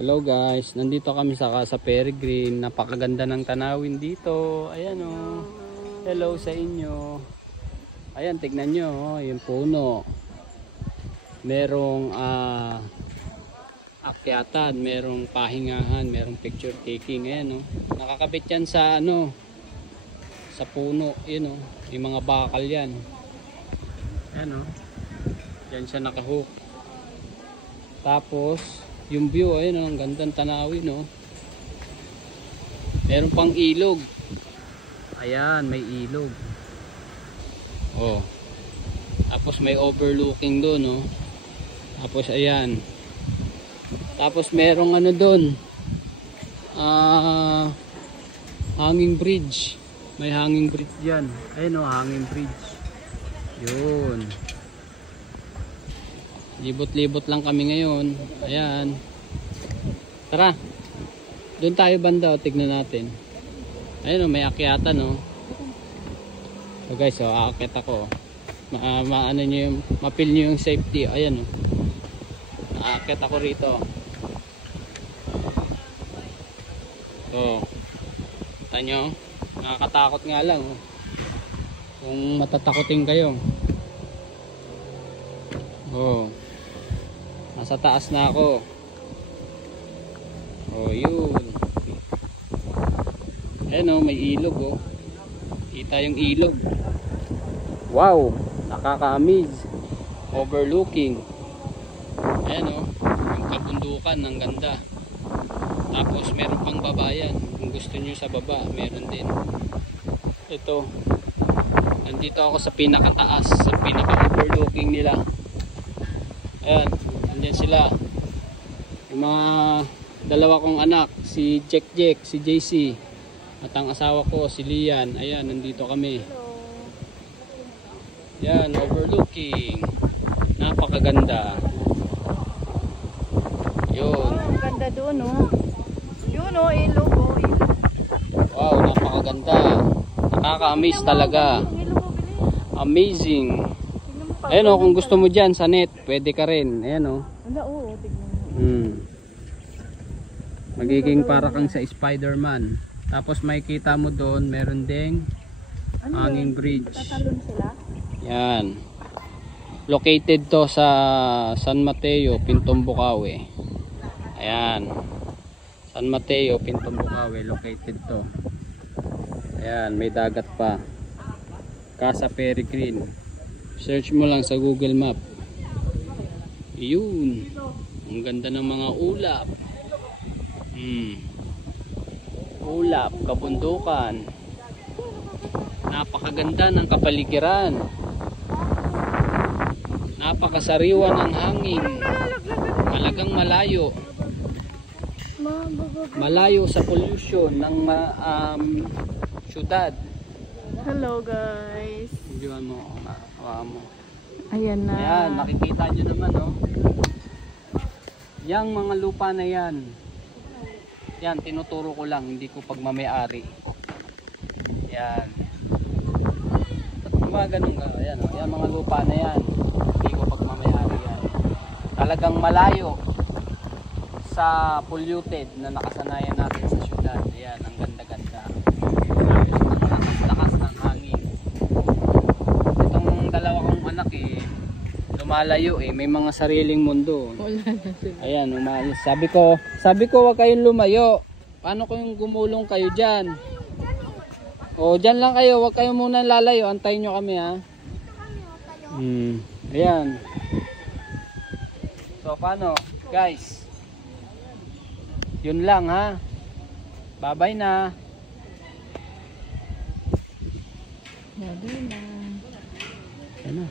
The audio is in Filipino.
Hello guys, nandito kami sa Casa Peregrine. Napakaganda ng tanawin dito. Ayan oh. Hello sa inyo. Ayan, tignan nyo oh, yung puno. Merong akyatan, merong pahingahan, merong picture taking. Ayan oh. Nakakabit yan sa sa puno, yun oh. Yung mga bakal yan. Ayan oh. Diyan siya nakahook. Tapos yung view, ayun oh, ang gandang tanawin no. Meron pang ilog. Ayan, may ilog. Oh. Tapos may overlooking doon no. Tapos ayan. Tapos merong doon. Hanging bridge. May hanging bridge diyan. Ayun oh, hanging bridge. Yun. Libot-libot lang kami ngayon. Ayan. Tara. Doon tayo banda. Tignan natin. Ayan o. May akyatan o. So guys o. Aakyat ako. Maano nyo yung. Mapil nyo yung safety. Ayan o. Aakyat ako rito. So. Kita nyo. Nakakatakot nga lang o. Kung matatakotin kayo. Oh. Nasa taas na ako. Oh, yun. Ayan oh, may ilog oh. Kita yung ilog. Wow, nakaka-amaze. Overlooking. Ayan oh, yung kabundukan ng ganda. Tapos meron pang babayan. Kung gusto nyo sa baba, meron din. Ito. Nandito ako sa pinakataas, sa pinaka-overlooking nila. Ayan, andyan sila. Yung mga dalawa kong anak, si Jack, si JC, at ang asawa ko, si Lian. Ayan, nandito kami. Ayan, overlooking. Napakaganda. Yun. Ang ganda doon, oh. Yun, oh, ilog, oh. Wow, napakaganda. Nakaka-amaze talaga. Amazing. Ayan o, kung gusto mo dyan sa net, pwede ka rin. Ayan o. Oo, tignan. Magiging para kang sa Spider-Man. Tapos may kita mo doon, meron ding hanging bridge. Tatalon sila? Yan. Located to sa San Mateo, Pintong Bukawi. Ayan. San Mateo, Pintong Bukawi, located to. Ayan, may dagat pa. Casa Peregrine. Search mo lang sa Google Map. Yun. Ang ganda ng mga ulap. Ulap, kabundukan. Napakaganda ng kapaligiran. Napakasariwa ng hangin. Talagang malayo. Malayo sa pollution ng syudad. Hello guys. Videoan mo. Mo. Ayan na. Ayan, nakikita nyo naman oh. Yang mga lupa na yan. Yan, tinuturo ko lang, hindi ko pagmamayari. Yan. Mga ganun ka. Ayan oh. Yan mga lupa na yan. Hindi ko pagmamayari yan. Talagang malayo sa polluted na nakasanayan natin sa syudad. Ayan, ang ganda-ganda. Lakas ng hangin. Dalawa kong anak lumalayo may mga sariling mundo. Ayan, umalis. Sabi ko wag kayong lumayo. Paano kung gumulong kayo diyan? O diyan lang kayo, wag kayo muna lalayo. Antayin nyo kami ha. Ayan. So paano, guys? Yun lang ha. Bye-bye na. Bye-bye na. Ayan na.